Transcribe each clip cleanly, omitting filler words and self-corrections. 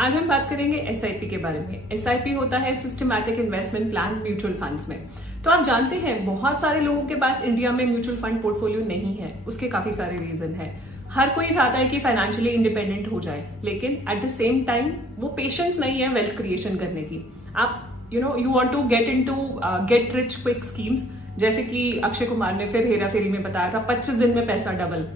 आज हम बात करेंगे एसआईपी के बारे में। एसआईपी होता है systematic investment plan mutual funds में। तो आप जानते हैं बहुत सारे लोगों के पास इंडिया में म्यूचुअल फंड पोर्टफोलियो नहीं है। उसके काफी सारे रीजन है। हर कोई चाहता है कि फाइनेंशियली इंडिपेंडेंट हो जाए, लेकिन एट द सेम टाइम वो पेशेंस नहीं है वेल्थ क्रिएशन करने की। आप you want to get into get rich quick schemes, जैसे कि अक्षय कुमार ने फिर हेरा फेरी में बताया था 25 दिन में पैसा डबल।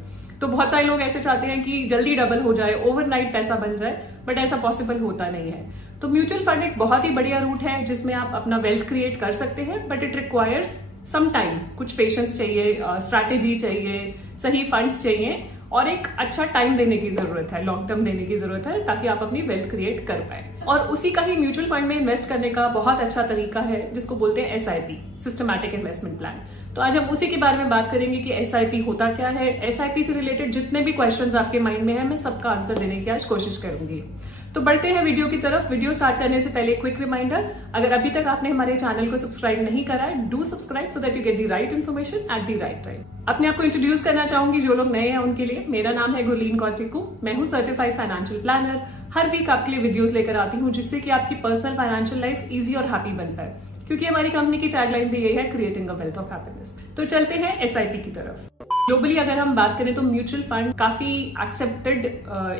तो बहुत सारे लोग ऐसे चाहते हैं कि जल्दी डबल हो जाए, ओवरनाइट पैसा बन जाए, बट ऐसा पॉसिबल होता नहीं है। तो म्यूचुअल फंड एक बहुत ही बढ़िया रूट है जिसमें आप अपना वेल्थ क्रिएट कर सकते हैं, but it requires some time. कुछ पेशेंस चाहिए, स्ट्रैटेजी चाहिए, सही फंड्स चाहिए और एक अच्छा टाइम देने की जरूरत है, लॉन्ग टर्म देने की जरूरत है, ताकि आप अपनी वेल्थ क्रिएट कर पाए। और उसी का ही म्यूचुअल फंड में इन्वेस्ट करने का बहुत अच्छा तरीका है जिसको बोलते हैं एसआईपी, सिस्टमैटिक इन्वेस्टमेंट प्लान। तो आज हम उसी के बारे में बात करेंगे कि एसआईपी होता क्या है। एसआईपी से रिलेटेड जितने भी क्वेश्चंस आपके माइंड में है, मैं सबका आंसर देने की आज कोशिश करूंगी। तो बढ़ते हैं वीडियो की तरफ। वीडियो स्टार्ट करने से पहले क्विक रिमाइंडर, अगर अभी तक आपने हमारे चैनल को सब्सक्राइब नहीं करा है, do subscribe so that you get the right information at the right time. अपने आप को इंट्रोड्यूस करना चाहूंगी जो लोग नए हैं उनके लिए। मेरा नाम है गुरलीन कौटिकू, मैं हूँ सर्टिफाइड फाइनेंशियल प्लानर। हर वीक आपके लिए वीडियोस लेकर आती हूँ जिससे कि आपकी पर्सनल फाइनेंशियल लाइफ इजी और हैप्पी बन पाए, क्योंकि हमारी कंपनी की टैगलाइन भी यही है, creating a wealth of happiness. तो चलते हैं एसआईपी की तरफ। ग्लोबली अगर हम बात करें तो म्यूचुअल फंड काफी एक्सेप्टेड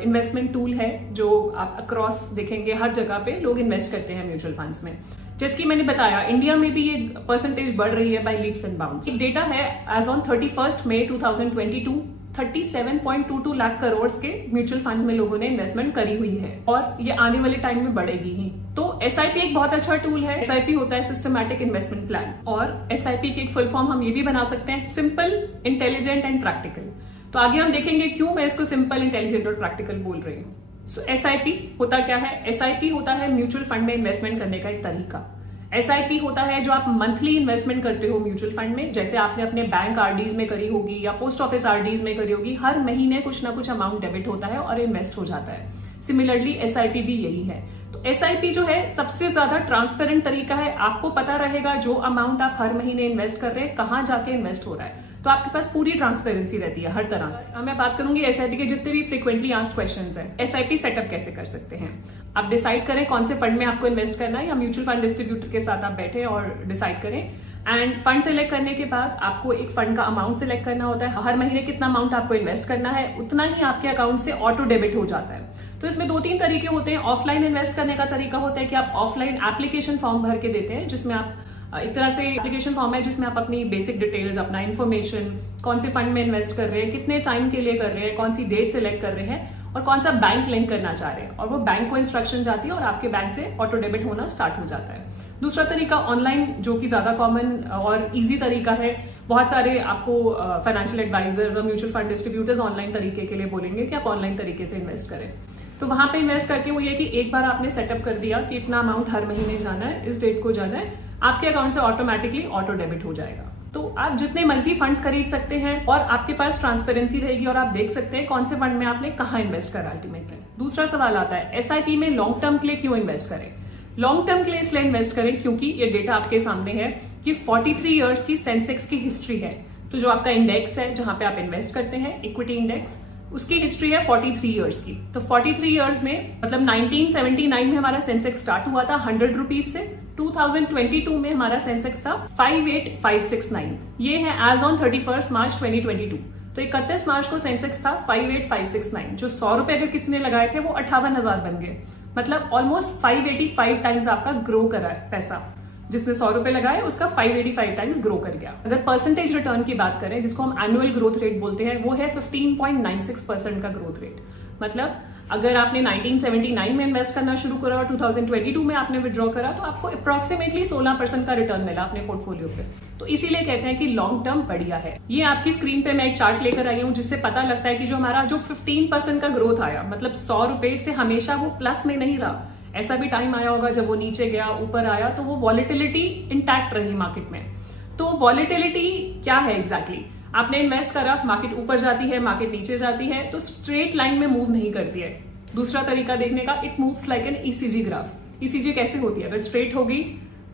इन्वेस्टमेंट टूल है, जो आप अक्रॉस देखेंगे हर जगह पे लोग इन्वेस्ट करते हैं म्यूचुअल फंड्स में। जैसे कि मैंने बताया, इंडिया में भी ये परसेंटेज बढ़ रही है बाय लीप्स एंड बाउंड्स। एक डेटा है एज ऑन 31 मई 2022, 37.22 लाख करोड़ के म्यूचुअल फंड्स में लोगों ने इन्वेस्टमेंट करी हुई है और ये आने वाले टाइम में बढ़ेगी ही। तो एसआईपी एक बहुत अच्छा टूल है। एसआईपी होता है सिस्टमैटिक इन्वेस्टमेंट प्लान, और एसआईपी की एक फुल फॉर्म हम ये भी बना सकते हैं, सिंपल, इंटेलिजेंट एंड प्रैक्टिकल। तो आगे हम देखेंगे क्यों मैं इसको सिंपल, इंटेलिजेंट और प्रैक्टिकल बोल रही हूँ। सो एसआईपी होता क्या है? एसआईपी होता है म्यूचुअल फंड में इन्वेस्टमेंट करने का एक तरीका। एसआईपी होता है जो आप मंथली इन्वेस्टमेंट करते हो म्यूचुअल फंड में, जैसे आपने अपने बैंक आरडीज में करी होगी या पोस्ट ऑफिस आरडीज में करी होगी। हर महीने कुछ ना कुछ अमाउंट डेबिट होता है और इन्वेस्ट हो जाता है। सिमिलरली एसआईपी भी यही है। तो एसआईपी जो है सबसे ज्यादा ट्रांसपेरेंट तरीका है। आपको पता रहेगा जो अमाउंट आप हर महीने इन्वेस्ट कर रहे हैं कहाँ जाके इन्वेस्ट हो रहा है, तो आपके पास पूरी ट्रांसपेरेंसी रहती है हर तरह से। मैं बात करूंगी एसआईपी के जितने भी फ्रीक्वेंटली आस्क्ड क्वेश्चंस हैं। एसआईपी सेटअप कैसे कर सकते हैं? आप डिसाइड करें कौन से फंड में आपको इन्वेस्ट करना है, या म्यूचुअल फंड डिस्ट्रीब्यूटर के साथ आप बैठे और डिसाइड करें। एंड फंड सेलेक्ट करने के बाद आपको एक फंड का अमाउंट सेलेक्ट करना होता है। हर महीने कितना अमाउंट आपको इन्वेस्ट करना है, उतना ही आपके अकाउंट से ऑटो डेबिट हो जाता है। तो इसमें 2-3 तरीके होते हैं। ऑफलाइन इन्वेस्ट करने का तरीका होता है कि आप ऑफलाइन एप्लीकेशन फॉर्म भर के देते हैं, जिसमें आप एक तरह से एप्लीकेशन फॉर्म है जिसमें आप अपनी बेसिक डिटेल्स, अपना इन्फॉर्मेशन, कौन से फंड में इन्वेस्ट कर रहे हैं, कितने टाइम के लिए कर रहे हैं, कौन सी डेट सेलेक्ट कर रहे हैं और कौन सा बैंक लिंक करना चाह रहे हैं, और वो बैंक को इंस्ट्रक्शन जाती है और आपके बैंक से ऑटो डेबिट होना स्टार्ट हो जाता है। दूसरा तरीका ऑनलाइन, जो कि ज्यादा कॉमन और इजी तरीका है। बहुत सारे आपको फाइनेंशियल एडवाइजर्स और म्यूचुअल फंड डिस्ट्रीब्यूटर्स ऑनलाइन तरीके के लिए बोलेंगे कि आप ऑनलाइन तरीके से इन्वेस्ट करें। तो वहां पे इन्वेस्ट करके वो ये कि एक बार आपने सेटअप कर दिया कि इतना अमाउंट हर महीने जाना है, इस डेट को जाना है, आपके अकाउंट से ऑटोमेटिकली ऑटो डेबिट हो जाएगा। तो आप जितने मर्जी फंड्स खरीद सकते हैं और आपके पास ट्रांसपेरेंसी रहेगी और आप देख सकते हैं कौन से फंड में आपने कहाँ इन्वेस्ट करा अल्टीमेटली। दूसरा सवाल आता है एसआईपी में लॉन्ग टर्म के लिए क्यों इन्वेस्ट करें? लॉन्ग टर्म के लिए इसलिए इन्वेस्ट करें क्योंकि ये डेटा आपके सामने है कि 43 इयर्स की सेंसेक्स की हिस्ट्री है। तो जो आपका इंडेक्स है जहां पे आप इन्वेस्ट करते हैं, इक्विटी इंडेक्स, उसकी हिस्ट्री है 43 इयर्स की। तो 43 इयर्स में मतलब 1979 में हमारा सेंसेक्स स्टार्ट हुआ था 100 रुपीज से। 2022 में हमारा सेंसेक्स था 58569। ये है एज ऑन 31 मार्च 2022। तो 31 मार्च को सेंसेक्स था 58569। जो 100 रुपए अगर किसी ने लगाए थे वो 58,000 बन गए। मतलब ऑलमोस्ट 585 टाइम्स आपका ग्रो करा है पैसा। जिसने 100 रुपए लगाए उसका 585 टाइम्स ग्रो कर गया। अगर परसेंटेज रिटर्न की बात करें, जिसको हम एनुअल ग्रोथ रेट बोलते हैं, वो है 15.96% का ग्रोथ रेट। मतलब अगर आपने 1979 में इन्वेस्ट करना शुरू करा और 2022 में आपने विड्रॉ करा, तो आपको अप्रोक्सीमेटली 16% का रिटर्न मिला अपने पोर्टफोलियो पे। तो इसीलिए कहते हैं कि लॉन्ग टर्म बढ़िया है। ये आपकी स्क्रीन पे मैं एक चार्ट लेकर आई हूँ जिससे पता लगता है कि जो हमारा जो 15% का ग्रोथ आया, मतलब 100 रुपए से हमेशा वो प्लस में नहीं रहा। ऐसा भी टाइम आया होगा जब वो नीचे गया, ऊपर आया, तो वो वॉलेटिलिटी इंटैक्ट रही मार्केट में। तो वॉलेटिलिटी क्या है एग्जैक्टली? आपने इन्वेस्ट करा, मार्केट ऊपर जाती है, मार्केट नीचे जाती है, तो स्ट्रेट लाइन में मूव नहीं करती है। दूसरा तरीका देखने का, it moves like an ECG graph. ECG कैसे होती है? अगर स्ट्रेट होगी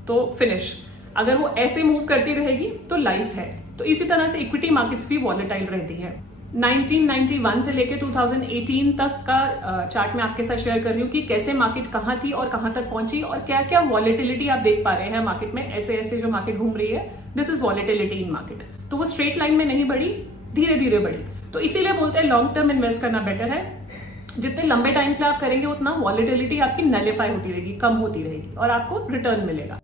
तो फिनिश, अगर वो ऐसे मूव करती रहेगी तो लाइफ है। तो इसी तरह से इक्विटी मार्केट्स भी वॉलेटाइल रहती है। 1991 से लेकर 2018 तक का चार्ट मैं आपके साथ शेयर कर रही हूँ कि कैसे मार्केट कहाँ थी और कहाँ तक पहुंची और क्या क्या वॉलेटिलिटी आप देख पा रहे हैं मार्केट में। ऐसे ऐसे जो मार्केट घूम रही है, this is volatility in market. तो वो स्ट्रेट लाइन में नहीं बढ़ी, धीरे धीरे बढ़ी। तो इसीलिए बोलते हैं लॉन्ग टर्म इन्वेस्ट करना बेटर है। जितने लंबे टाइम के लिए आप करेंगे उतना वॉलेटिलिटी आपकी नलिफाई होती रहेगी, कम होती रहेगी और आपको रिटर्न मिलेगा।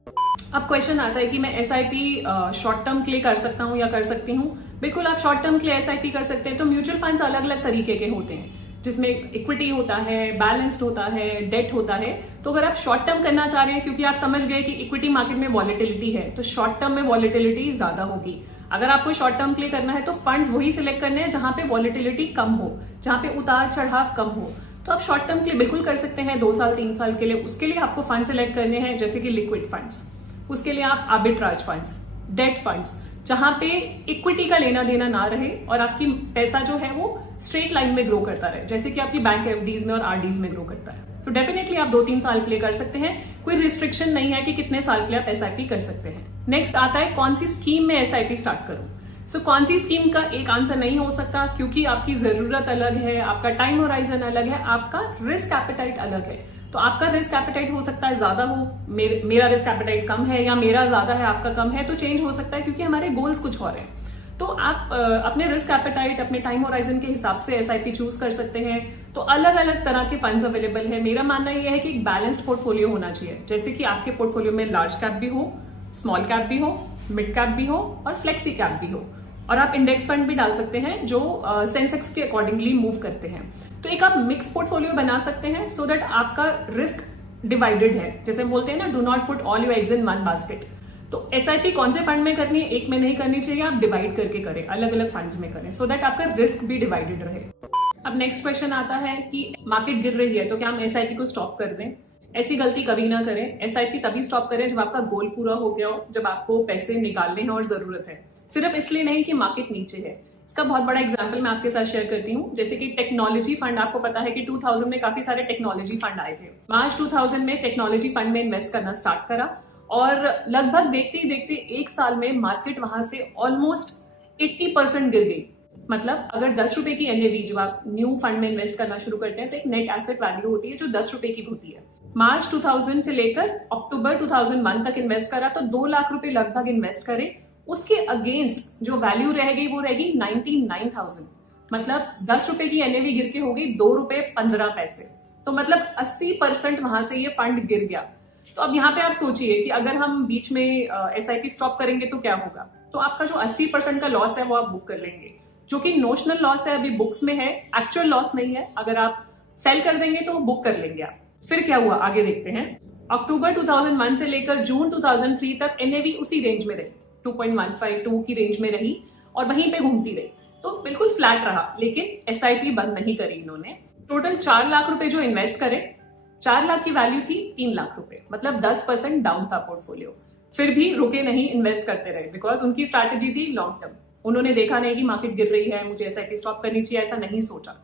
अब क्वेश्चन आता है कि मैं एसआईपी शॉर्ट टर्म के लिए कर सकता हूँ या कर सकती हूँ। बिल्कुल, आप शॉर्ट टर्म के लिए एसआईपी कर सकते हैं। तो म्यूचुअल फंड्स अलग अलग तरीके के होते हैं, जिसमें इक्विटी होता है, बैलेंस्ड होता है, डेट होता है। तो अगर आप शॉर्ट टर्म करना चाह रहे हैं, क्योंकि आप समझ गए कि इक्विटी मार्केट में वॉलेटिलिटी है, तो शॉर्ट टर्म में वॉलेटिलिटी ज्यादा होगी। अगर आपको शॉर्ट टर्म के लिए करना है तो फंड्स वही सिलेक्ट करने हैं जहां पे वॉलेटिलिटी कम हो, जहां पे उतार चढ़ाव कम हो। तो आप शॉर्ट टर्म के लिए बिल्कुल कर सकते हैं 2 साल 3 साल के लिए। उसके लिए आपको फंड सिलेक्ट करने हैं, जैसे कि लिक्विड फंड्स। उसके लिए आप आर्बिट्राज फंड्स, डेट फंड्स, जहां पे इक्विटी का लेना देना ना रहे और आपकी पैसा जो है वो स्ट्रेट लाइन में ग्रो करता रहे, जैसे कि आपकी बैंक एफडीज में और आरडीज में ग्रो करता है। तो डेफिनेटली आप 2-3 साल के लिए कर सकते हैं। कोई रिस्ट्रिक्शन नहीं है कि कितने साल के लिए आप एसआईपी कर सकते हैं। नेक्स्ट आता है कौन सी स्कीम में एसआईपी स्टार्ट करूं। सो कौन सी स्कीम का एक आंसर नहीं हो सकता, क्योंकि आपकी जरूरत अलग है, आपका टाइम होराइजन अलग है, आपका रिस्क एपेटाइट अलग है। तो आपका रिस्क एपेटाइट हो सकता है ज्यादा हो, मेरा रिस्क एपेटाइट कम है, या मेरा ज्यादा है आपका कम है, तो चेंज हो सकता है क्योंकि हमारे गोल्स कुछ और हैं। तो आप अपने रिस्क एपेटाइट, अपने टाइम होराइजन के हिसाब से एसआईपी चूज कर सकते हैं। तो अलग अलग तरह के फंड्स अवेलेबल है। मेरा मानना यह है कि एक बैलेंस्ड पोर्टफोलियो होना चाहिए, जैसे कि आपके पोर्टफोलियो में लार्ज कैप भी हो, स्मॉल कैप भी हो, मिड कैप भी हो और फ्लेक्सी कैप भी हो। और आप इंडेक्स फंड भी डाल सकते हैं जो सेंसेक्स के अकॉर्डिंगली मूव करते हैं। तो एक आप मिक्स पोर्टफोलियो बना सकते हैं सो दैट आपका रिस्क डिवाइडेड है। जैसे हम बोलते हैं ना, do not put all your eggs in one basket. तो एसआईपी कौन से फंड में करनी है, एक में नहीं करनी चाहिए, आप डिवाइड करके करें, अलग अलग फंड्स में करें, सो दैट आपका रिस्क भी डिवाइडेड रहे। अब नेक्स्ट क्वेश्चन आता है कि मार्केट गिर रही है तो क्या हम एसआईपी को स्टॉप कर दें। ऐसी गलती कभी ना करें। एसआईपी तभी स्टॉप करें जब आपका गोल पूरा हो गया हो, जब आपको पैसे निकालने हैं और जरूरत है, सिर्फ इसलिए नहीं कि मार्केट नीचे है। इसका बहुत बड़ा एग्जांपल मैं आपके साथ शेयर करती हूँ। जैसे कि टेक्नोलॉजी फंड, आपको पता है कि 2000 में काफी सारे टेक्नोलॉजी फंड आए थे। मार्च 2000 में टेक्नोलॉजी फंड में इन्वेस्ट करना स्टार्ट करा और लगभग देखते ही देखते 1 साल में मार्केट वहां से ऑलमोस्ट 80% गिर गई। मतलब अगर 10 रुपए की एनएवी जब आप न्यू फंड में इन्वेस्ट करना शुरू करते हैं तो एक नेट एसेट वैल्यू होती है जो 10 रुपए की होती है। मार्च 2000 से लेकर अक्टूबर 2001 तक इन्वेस्ट करा तो 2 लाख रुपए लगभग इन्वेस्ट करे। उसके अगेंस्ट जो वैल्यू रह गई वो रह गई 99,000। मतलब 10 रुपए की एनएवी गिर के हो गई 2 रुपए 15 पैसे। तो मतलब 80% वहां से ये फंड गिर गया। तो अब यहाँ पे आप सोचिए कि अगर हम बीच में एसआईपी स्टॉप करेंगे तो क्या होगा। तो आपका जो 80% का लॉस है वो आप बुक कर लेंगे, जो कि नोशनल लॉस है, अभी बुक्स में है, एक्चुअल लॉस नहीं है। अगर आप सेल कर देंगे तो बुक कर लेंगे आप। फिर क्या हुआ आगे देखते हैं। अक्टूबर 2001 से लेकर जून 2003 तक एनएवी उसी रेंज में रही, 2.152 की रेंज में रही और वहीं पे घूमती रही। तो बिल्कुल फ्लैट रहा, लेकिन एसआईपी बंद नहीं करी इन्होंने। टोटल 4 लाख रुपए जो इन्वेस्ट करे, 4 लाख की वैल्यू थी 3 लाख रुपए, मतलब 10% डाउन था पोर्टफोलियो। फिर भी रुके नहीं, इन्वेस्ट करते रहे, बिकॉज उनकी स्ट्रैटेजी थी लॉन्ग टर्म। उन्होंने देखा नहीं कि मार्केट गिर रही है, मुझे एसआईपी स्टॉप करनी चाहिए, ऐसा नहीं सोचा।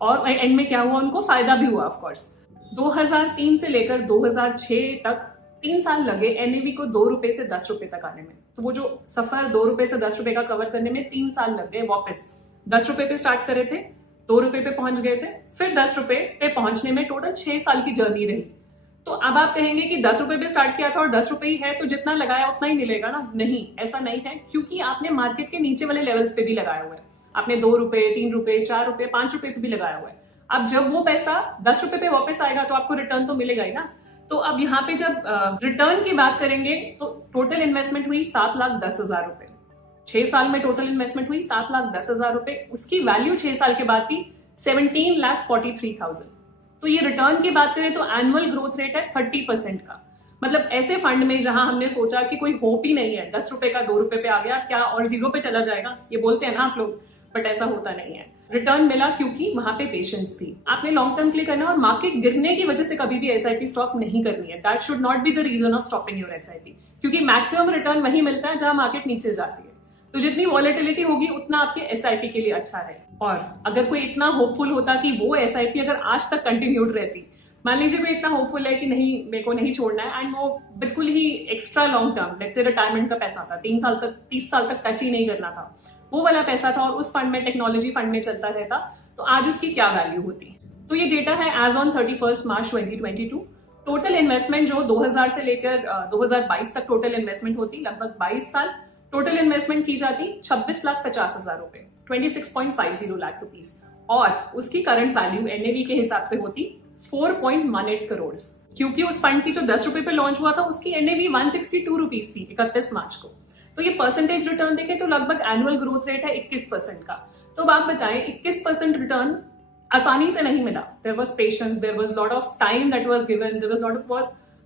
और एंड में क्या हुआ, उनको फायदा भी हुआ ऑफकोर्स। 2003 से लेकर 2006 तक 3 साल लगे एनएवी को 2 रुपए से 10 रुपए तक आने में। तो वो जो सफर 2 रुपए से 10 रुपए का कवर करने में 3 साल लग गए। वापस 10 रुपए पे स्टार्ट करे थे, 2 रुपए पे पहुंच गए थे, फिर 10 रुपए पे पहुंचने में टोटल 6 साल की जर्नी रही। तो अब आप कहेंगे कि 10 रुपए पे स्टार्ट किया था और 10 रुपए ही है तो जितना लगाया उतना ही मिलेगा ना। नहीं, ऐसा नहीं है, क्योंकि आपने मार्केट के नीचे वाले लेवल्स पे भी लगाया हुआ है। आपने 2 रुपए, 3 रुपए, 4 रुपए, 5 रुपए पे भी लगाया हुआ है। अब जब वो पैसा 10 रुपए पे वापस आएगा तो आपको रिटर्न तो मिलेगा ही ना। तो अब यहाँ पे जब रिटर्न की बात करेंगे तो टोटल इन्वेस्टमेंट हुई 7,10,000 रुपए। 6 साल में टोटल इन्वेस्टमेंट हुई 7,10,000 रुपए। उसकी वैल्यू 6 साल के बाद थी 17,43,000। तो ये रिटर्न की बात करें तो एनुअल ग्रोथ रेट है 30% का। मतलब ऐसे फंड में जहां हमने सोचा कि कोई होप ही नहीं है, 10 रुपए का 2 रुपए पे आ गया क्या और 0 पे चला जाएगा, ये बोलते हैं ना आप लोग, बट ऐसा होता नहीं है। रिटर्न मिला क्योंकि वहां पे पेशेंस थी। आपने लॉन्ग टर्म के लिए करना और मार्केट गिरने की वजह से कभी भी एसआईपी स्टॉप नहीं करनी है। That should not be the reason of stopping your SIP, क्योंकि मैक्सिमम रिटर्न वही मिलता है जहां मार्केट नीचे जाती है। तो जितनी वॉलेटिलिटी होगी उतना आपके एसआईपी के लिए अच्छा है। और अगर कोई इतना होपफुल होता कि वो एसआईपी अगर आज तक कंटिन्यूड रहती, मान लीजिए कोई इतना होपफुल है कि नहीं मेरे को नहीं छोड़ना है एंड वो बिल्कुल ही extra long term, let's say retirement का पैसा था, 3 साल तक 30 साल तक टच ही नहीं करना था, वो वाला पैसा था और उस फंड में, टेक्नोलॉजी फंड में चलता रहता, तो आज उसकी क्या वैल्यू होती। तो ये डेटा है as on 31 March 2022। Total investment जो 2000 से लेकर 2022 तक टोटल इन्वेस्टमेंट होती, लगभग 22 साल टोटल इन्वेस्टमेंट की जाती 26,50,000 रुपए, 26.50 लाख रुपीस, और उसकी करंट वैल्यू एनएवी के हिसाब से होती 4.18 करोड़। क्योंकि उस फंड की जो 10 रुपए पे लॉन्च हुआ था उसकी एनएवी 162 रुपीज थी 31 मार्च को। तो ये परसेंटेज रिटर्न देखें तो लगभग एनुअल ग्रोथ रेट है 21% का। तो अब आप बताएं 21% रिटर्न आसानी से नहीं मिला। There was patience, there was lot of time that was given, there was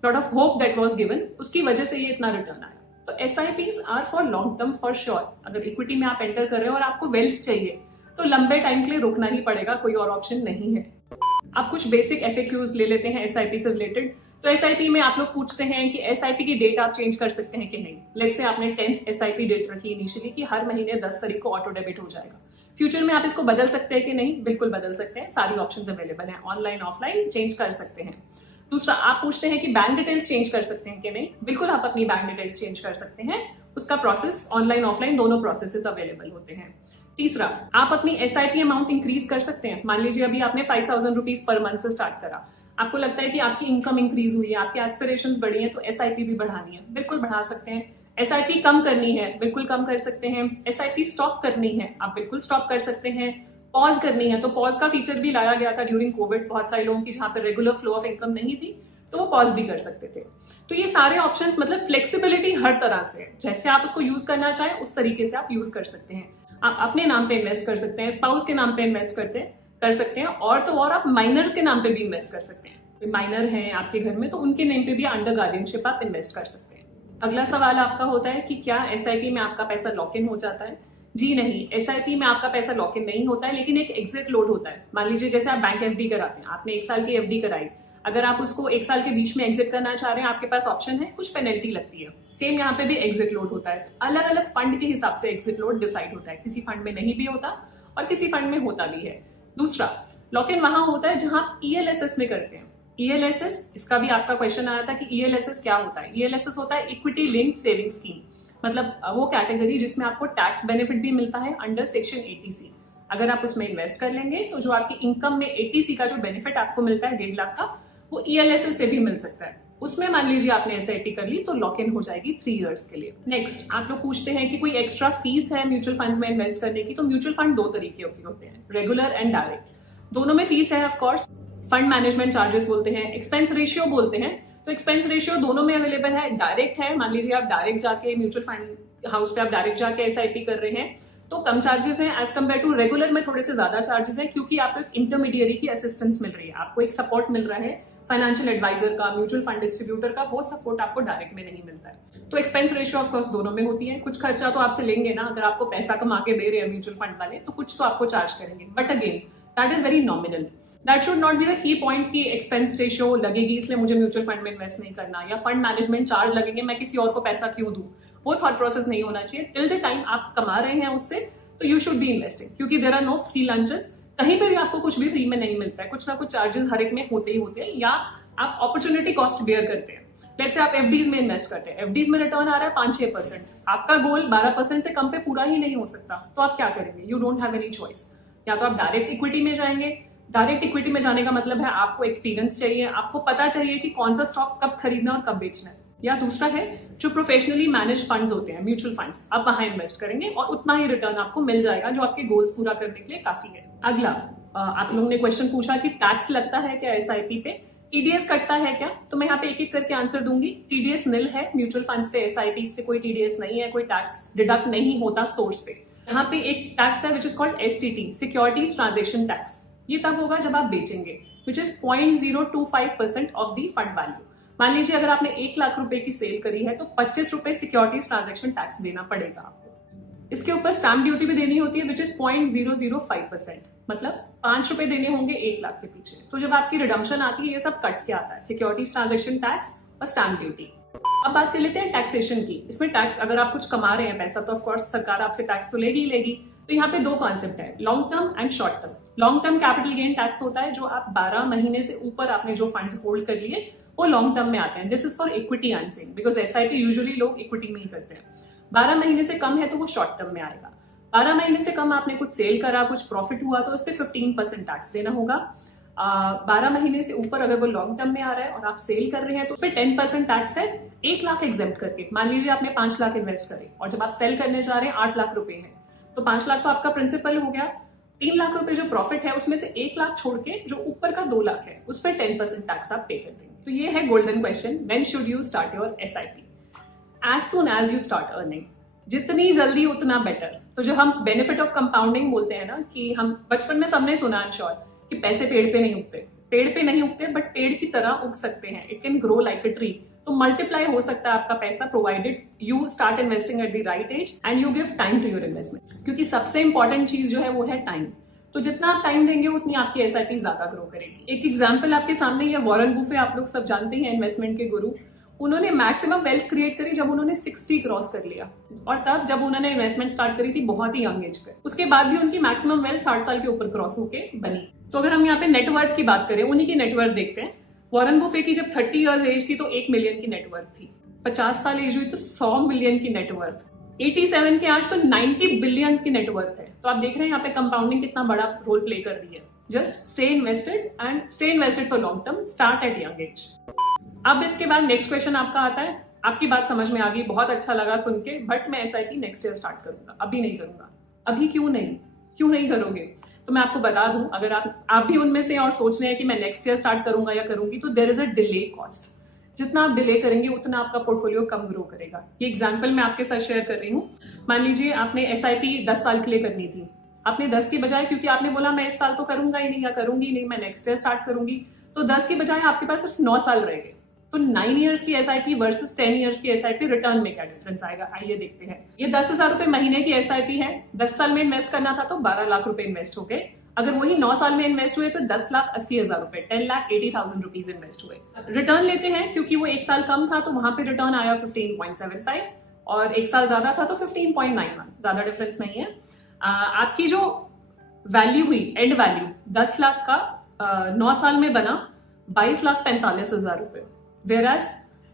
lot of hope that was given, उसकी वजह से ये इतना रिटर्न आया। तो SIPs are for long term for sure. अगर इक्विटी में आप एंटर कर रहे हो और आपको वेल्थ चाहिए तो लंबे टाइम के लिए रुकना ही पड़ेगा, कोई और ऑप्शन नहीं है। आप कुछ बेसिक FAQs ले लेते हैं SIP से रिलेटेड। तो SIP में आप लोग पूछते हैं कि SIP की डेट आप चेंज कर सकते हैं कि नहीं। लेट्स से आपने 10th SIP डेट रखी इनिशियली कि हर महीने 10 तारीख को ऑटो डेबिट हो जाएगा। फ्यूचर में आप इसको बदल सकते हैं कि नहीं, बिल्कुल बदल सकते हैं, सारी ऑप्शंस अवेलेबल हैं, ऑनलाइन ऑफलाइन चेंज कर सकते हैं। दूसरा, आप पूछते हैं कि बैंक डिटेल्स चेंज कर सकते हैं कि नहीं। बिल्कुल आप अपनी बैंक डिटेल्स चेंज कर सकते हैं, उसका प्रोसेस ऑनलाइन ऑफलाइन दोनों प्रोसेसेस अवेलेबल होते हैं। तीसरा, आप अपनी SIP अमाउंट इंक्रीज कर सकते हैं। मान लीजिए अभी आपने 5,000 रुपीज पर मंथ से स्टार्ट करा, आपको लगता है कि आपकी इनकम इंक्रीज हुई है, आपके एस्पिरेशंस बढ़ी हैं, तो SIP भी बढ़ानी है, बिल्कुल बढ़ा सकते हैं। SIP कम करनी है, बिल्कुल कम कर सकते हैं। SIP स्टॉप करनी है, आप बिल्कुल स्टॉप कर सकते हैं। पॉज करनी है तो पॉज का फीचर भी लाया गया था ड्यूरिंग कोविड, बहुत सारे लोगों की जहां पर रेगुलर फ्लो ऑफ इनकम नहीं थी तो वो पॉज भी कर सकते थे। तो ये सारे ऑप्शंस, मतलब फ्लेक्सिबिलिटी हर तरह से, जैसे आप उसको यूज करना चाहें उस तरीके से आप यूज कर सकते हैं। आप अपने नाम पे इन्वेस्ट कर सकते हैं, स्पाउस के नाम पे इन्वेस्ट कर सकते हैं, और तो और आप माइनर्स के नाम पे भी इन्वेस्ट कर सकते हैं। माइनर हैं आपके घर में तो उनके नेम पे भी अंडर गार्डियनशिप आप इन्वेस्ट कर सकते हैं। अगला सवाल आपका होता है कि क्या SIP में आपका पैसा लॉक इन हो जाता है। जी नहीं, SIP में आपका पैसा लॉक इन नहीं होता है, लेकिन एक एग्जिट लोड होता है। मान लीजिए जैसे आप बैंक FD कराते हैं, आपने 1 साल की FD कराई, अगर आप उसको 1 साल के बीच में एग्जिट करना चाह रहे हैं, आपके पास ऑप्शन है, कुछ पेनल्टी लगती है। सेम यहाँ पे भी एग्जिट लोड होता है। अलग अलग फंड के हिसाब से एग्जिट लोड डिसाइड होता है, किसी फंड में नहीं भी होता और किसी फंड में होता भी है। दूसरा, लॉक इन वहां होता है जहां आप ELSS में करते हैं। ELSS, इसका भी आपका क्वेश्चन आया था कि ELSS क्या होता है। ELSS होता है इक्विटी लिंक्ड सेविंग स्कीम, मतलब वो कैटेगरी जिसमें आपको टैक्स बेनिफिट भी मिलता है अंडर सेक्शन 80C। अगर आप उसमें इन्वेस्ट कर लेंगे तो जो आपकी इनकम में 80C का जो बेनिफिट आपको मिलता है 1.5 लाख का, वो ELSS से भी मिल सकता है। उसमें मान लीजिए आपने SIP कर ली तो लॉक इन हो जाएगी 3 इयर्स के लिए। नेक्स्ट, आप लोग पूछते हैं कि कोई एक्स्ट्रा फीस है म्यूचुअल फंड्स में इन्वेस्ट करने की। तो म्यूचुअल फंड 2 तरीके के होते हैं, रेगुलर एंड डायरेक्ट। दोनों में फीस है of course. Fund management charges बोलते हैं, एक्सपेंस रेशियो बोलते हैं। तो एक्सपेंस रेशियो दोनों में अवेलेबल है। डायरेक्ट है, मान लीजिए आप डायरेक्ट जाके म्यूचुअल फंड हाउस पे आप डायरेक्ट जाके SIP कर रहे हैं तो कम चार्जेस हैं एज कम्पेयर टू रेगुलर में थोड़े से ज्यादा चार्जेस हैं, क्योंकि आपको एक इंटरमीडियरी की असिस्टेंस मिल रही है, आपको एक सपोर्ट मिल रहा है फाइनेंशियल एडवाइजर का, म्यूचुअल फंड डिस्ट्रीब्यूटर का। वो सपोर्ट आपको डायरेक्ट में नहीं मिलता है। तो एक्सपेंस रेशियो ऑफ कोर्स दोनों में होती है। कुछ खर्चा तो आपसे लेंगे ना, अगर आपको पैसा कमा के दे रहे हैं म्यूचुअल फंड वाले तो कुछ तो आपको चार्ज करेंगे, but again that is very nominal. That should not be the key point की एक्सपेंस रेशियो लगेगी इसलिए मुझे म्यूचुअल फंड में इन्वेस्ट नहीं करना, या फंड मैनेजमेंट चार्ज लगेंगे मैं किसी और को पैसा क्यों दूं। वो थॉट प्रोसेस नहीं होना चाहिए। टिल द टाइम आप कमा रहे हैं उससे तो यू शुड बी इन्वेस्टिंग, क्योंकि there are no free lunches. कहीं पे भी आपको कुछ भी फ्री में नहीं मिलता है, कुछ ना कुछ चार्जेस हर एक में होते ही होते हैं, या आप अपॉर्चुनिटी कॉस्ट बेयर करते हैं। लेट्स से आप FDs में इन्वेस्ट करते हैं, FDs में रिटर्न आ रहा है 5-6%, आपका गोल 12% से कम पे पूरा ही नहीं हो सकता, तो आप क्या करेंगे? You don't have any choice. या तो आप डायरेक्ट इक्विटी में जाएंगे। डायरेक्ट इक्विटी में जाने का मतलब है आपको एक्सपीरियंस चाहिए, आपको पता चाहिए कि कौन सा स्टॉक कब खरीदना और कब बेचना है। या दूसरा है जो प्रोफेशनली मैनेज फंड्स होते हैं, म्यूचुअल फंड्स, आप वहां इन्वेस्ट करेंगे और उतना ही रिटर्न आपको मिल जाएगा जो आपके गोल्स पूरा करने के लिए काफी है। अगला, आप लोगों ने क्वेश्चन पूछा कि टैक्स लगता है क्या SIP पे, TDS कटता है क्या? तो मैं यहाँ पे एक एक करके आंसर दूंगी। TDS निल है, म्यूचुअल फंड्स पे SIPs पे कोई TDS नहीं है, कोई टैक्स डिडक्ट नहीं होता सोर्स पे। यहाँ पे एक टैक्स है which is called STT, securities transaction tax. ये तब होगा जब आप बेचेंगे, which is 0.025% of the fund value. मान लीजिए अगर आपने 1 लाख रुपए की सेल करी है तो 25 रुपए सिक्योरिटीज ट्रांजेक्शन टैक्स देना पड़ेगा आपको। इसके ऊपर स्टैम्प ड्यूटी भी देनी होती है विच इज 0.005%, मतलब 5 रुपए देने होंगे 1 लाख के पीछे। तो जब आपकी रिडम्पशन आती है ये सब कट के आता है, सिक्योरिटीज ट्रांजेक्शन टैक्स और स्टैम्प ड्यूटी। अब बात कर लेते हैं टैक्सेशन की। इसमें टैक्स, अगर आप कुछ कमा रहे हैं पैसा तो ऑफकोर्स सरकार आपसे टैक्स तो लेगी ही लेगी। तो यहाँ पे 2 कॉन्सेप्ट है, long term and short term. Long term capital gain tax होता है जो आप 12 महीने से ऊपर आपने जो फंड्स होल्ड कर लिए वो लॉन्ग टर्म में आते हैं। This is for equity unsaying, because SIP usually लोग इक्विटी में ही करते हैं। 12 महीने से कम है तो वो शॉर्ट टर्म में आएगा। 12 महीने से कम आपने कुछ सेल करा, कुछ प्रॉफिट हुआ तो उस पर 15% टैक्स देना होगा। 12 महीने से ऊपर अगर वो लॉन्ग टर्म में आ रहा है और आप सेल कर रहे हैं तो उस पर 10% टैक्स है 1 लाख एग्जेम्प्ट करके। मान लीजिए आपने 5 लाख इन्वेस्ट करे और जब आप सेल करने जा रहे हैं 8 लाख रुपए है, तो 5 लाख तो आपका प्रिंसिपल हो गया, 3 लाख रुपए जो प्रॉफिट है उसमें से 1 लाख छोड़ के जो ऊपर का 2 लाख है उस पर 10% टैक्स आप पे कर देंगे। तो ये है golden question, when should you start your SIP? As soon as you start earning, जितनी जल्दी उतना बेटर। तो जो हम बेनिफिट ऑफ कंपाउंडिंग बोलते हैं ना, कि हम बचपन में सबने सुना, आई एम श्योर, कि पैसे पेड़ पे नहीं उगते। पेड़ पे नहीं उगते बट पेड़ की तरह उग सकते हैं, it can grow like a tree. तो मल्टीप्लाई हो सकता है आपका पैसा, provided you start investing at the right age and you give time to your investment. क्योंकि सबसे इंपॉर्टेंट चीज जो है वो है टाइम। तो जितना आप टाइम देंगे उतनी आपकी SIP ज्यादा ग्रो करेगी। एक एग्जाम्पल आपके सामने है, वॉरेन बुफे, आप लोग सब जानते हैं, इन्वेस्टमेंट के गुरु। उन्होंने मैक्सिमम वेल्थ क्रिएट करी जब उन्होंने 60 क्रॉस कर लिया, और तब जब उन्होंने इन्वेस्टमेंट स्टार्ट करी थी बहुत ही यंग एज पे। उसके बाद भी उनकी मैक्सिमम वेल्थ 60 साल के ऊपर क्रॉस होके बनी। तो अगर हम यहाँ पे नेटवर्थ की बात करें, उन्हीं की नेटवर्थ देखते हैं। वॉरेन बुफे की जब 30 इयर्स एज थी तो 1 मिलियन की नेटवर्थ थी। 50 साल एज हुई तो 100 मिलियन की नेटवर्थ। 87 के आज तो 90 बिलियंस की नेटवर्थ है। तो आप देख रहे हैं यहाँ पे कंपाउंडिंग कितना बड़ा रोल प्ले कर रही है। Just stay invested and stay invested for long term, start at young age. अब इसके बाद नेक्स्ट क्वेश्चन आपका आता है, आपकी बात समझ में आ गई, बहुत अच्छा लगा सुन के, बट मैं SIP नेक्स्ट ईयर स्टार्ट करूंगा, अभी नहीं करूंगा। अभी क्यों नहीं करोगे? तो मैं आपको बता दूं, अगर आप भी उनमें से और सोच रहे हैं कि मैं नेक्स्ट ईयर स्टार्ट करूंगा या करूंगी, तो there is a delay cost. जितना आप डिले करेंगे उतना आपका पोर्टफोलियो कम ग्रो करेगा। ये एग्जांपल मैं आपके साथ शेयर कर रही हूँ। मान लीजिए आपने SIP 10 साल के लिए करनी थी, आपने 10 की बजाय, क्योंकि आपने बोला मैं इस साल तो करूंगा ही नहीं या करूंगी नहीं, मैं नेक्स्ट ईयर स्टार्ट करूंगी, तो 10 की बजाय आपके पास सिर्फ 9 साल रहेंगे। तो 9 इयर्स की SIP वर्सेस 10 इयर्स की SIP रिटर्न में क्या डिफरेंस आएगा, आइए देखते हैं। ये 10,000 रुपए महीने की SIP है, 10 साल में इन्वेस्ट करना था तो 12 लाख रुपए इन्वेस्ट हो गए। अगर वही 9 साल में इन्वेस्ट हुए तो 10,80,000 रुपए, 10,80,000 रुपीज इन्वेस्ट हुए। रिटर्न लेते हैं, क्योंकि वो 1 साल कम था तो वहां पे रिटर्न आया 15.75 और 1 साल ज्यादा था तो 15.91, ज्यादा डिफरेंस नहीं है। आपकी जो वैल्यू हुई, एंड वैल्यू 10 लाख का 9 साल में बना 22,45,000 रुपए, वेराज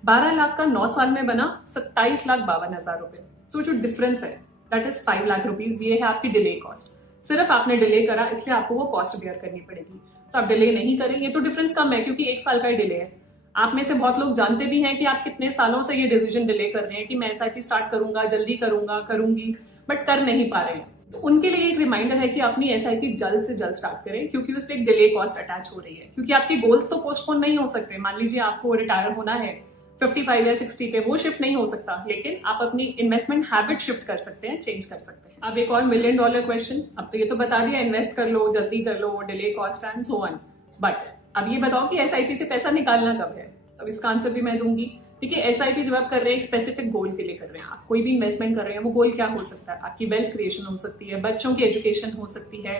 12 लाख का 9 साल में बना 27,52,000 रुपए। तो जो डिफरेंस है दैट इज 5 लाख रुपीज। ये है आपकी डिले कॉस्ट। सिर्फ आपने डिले करा इसलिए आपको वो कॉस्ट बेयर करनी पड़ेगी। तो आप डिले नहीं करें, ये तो डिफरेंस कम है क्योंकि 1 साल का ही डिले है। आप में से बहुत लोग जानते भी हैं कि आप कितने सालों से ये डिसीजन डिले कर रहे हैं कि मैं SIP स्टार्ट करूंगा, जल्दी करूंगा, करूंगी, बट कर नहीं पा रहे हैं। तो उनके लिए एक रिमाइंडर है कि अपनी SIP जल्द से जल्द स्टार्ट करें, क्योंकि उस पर एक डिले कॉस्ट अटैच हो रही है। क्योंकि आपके गोल्स तो पोस्टपोन नहीं हो सकते। मान लीजिए आपको रिटायर होना है 55 या 60 पे, वो शिफ्ट नहीं हो सकता, लेकिन आप अपनी इन्वेस्टमेंट हैबिट शिफ्ट कर सकते हैं, चेंज कर सकते हैं। अब एक और $1 मिलियन क्वेश्चन, अब तो ये तो बता दिया इन्वेस्ट कर लो, जल्दी कर लो, delay cost and so on, but अब ये बताओ कि SIP से पैसा निकालना कब है। अब इसका आंसर भी मैं दूंगी। देखिए, SIP जब आप कर रहे हैं एक स्पेसिफिक गोल के लिए कर रहे हैं, आप कोई भी इन्वेस्टमेंट कर रहे हैं, वो गोल क्या हो सकता है? आपकी वेल्थ क्रिएशन हो सकती है, बच्चों की एजुकेशन हो सकती है,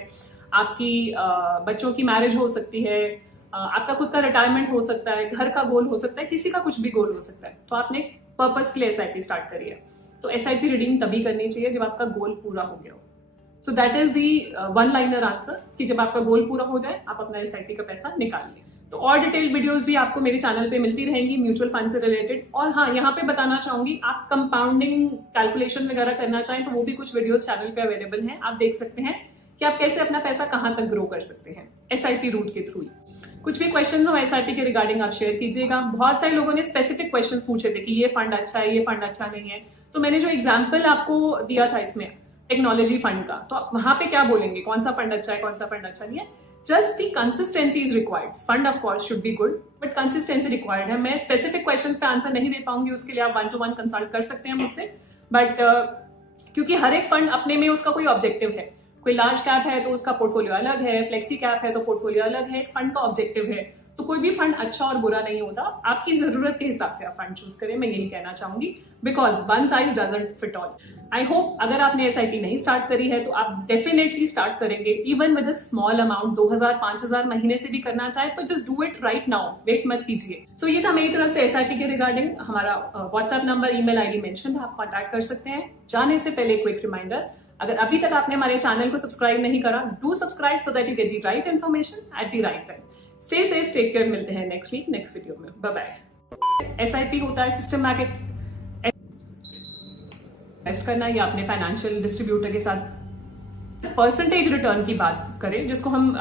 आपकी बच्चों की मैरिज हो सकती है, आपका खुद का रिटायरमेंट हो सकता है, घर का गोल हो सकता है, किसी का कुछ भी गोल हो सकता है। तो आपने पर्पस के लिए SIP स्टार्ट करी है, तो SIP रिडीम तभी करनी चाहिए जब आपका गोल पूरा हो गया हो। So that is the one liner answer कि जब आपका गोल पूरा हो जाए आप अपना SIP का पैसा निकाल लें। तो और डिटेल्ड वीडियोस भी आपको मेरे चैनल पे मिलती रहेंगी म्यूचुअल फंड से रिलेटेड। और हाँ, यहाँ पे बताना चाहूंगी, आप कंपाउंडिंग कैलकुलेशन वगैरह करना चाहें तो वो भी कुछ वीडियोस चैनल पे अवेलेबल हैं, आप देख सकते हैं कि आप कैसे अपना पैसा कहाँ तक ग्रो कर सकते हैं SIP रूट के थ्रू। कुछ भी क्वेश्चंस हो SIP के रिगार्डिंग आप शेयर कीजिएगा। बहुत सारे लोगों ने स्पेसिफिक क्वेश्चंस पूछे थे कि ये फंड अच्छा है, ये फंड अच्छा नहीं है। तो मैंने जो एग्जाम्पल आपको दिया था इसमें टेक्नोलॉजी फंड का, तो आप वहां पे क्या बोलेंगे, कौन सा फंड अच्छा है, कौन सा फंड अच्छा नहीं है। Just the consistency is required. Fund of course should be good, but consistency required है। मैं स्पेसिफिक क्वेश्चंस पे आंसर नहीं दे पाऊंगी, उसके लिए आप 1-to-1 कंसल्ट कर सकते हैं मुझसे। बट क्योंकि हर एक फंड अपने में उसका कोई ऑब्जेक्टिव है। कोई लार्ज कैप है तो उसका पोर्टफोलियो अलग है, फ्लेक्सी कैप है तो पोर्टफोलियो अलग है, एक फंड का ऑब्जेक्टिव है। तो कोई भी फंड अच्छा और बुरा नहीं होता, आपकी जरूरत के हिसाब से आप फंड चूज करें, मैं यही कहना चाहूंगी, because one size doesn't fit all. I hope अगर आपने SIP नहीं स्टार्ट करी है तो आप डेफिनेटली स्टार्ट करेंगे, even with a small amount, 2,000-5,000 महीने से भी करना चाहे तो just do it right now, wait मत कीजिए। सो ये था मेरी तरफ से SIP के रिगार्डिंग। हमारा WhatsApp number, email ID mention है, आप कॉन्टैक्ट कर सकते हैं। जाने से पहले क्विक रिमाइंडर, अगर अभी तक आपने हमारे चैनल को सब्सक्राइब नहीं करा, do subscribe so that you get the right information at the right time. Stay safe, take care, मिलते हैं नेक्स्ट वीक नेक्स्ट वीडियो में, बाय बाय। SIP होता है सिस्टमैटिक इन्वेस्ट करना, या अपने फाइनेंशियल डिस्ट्रीब्यूटर के साथ परसेंटेज रिटर्न की बात करें, जिसको हम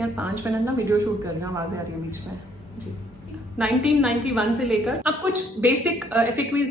यार 5 मिनट ना वीडियो शूट कर रही हूँ, आवाजें आ रही है बीच में जी। 1991 से लेकर अब कुछ बेसिक एफएक्यूज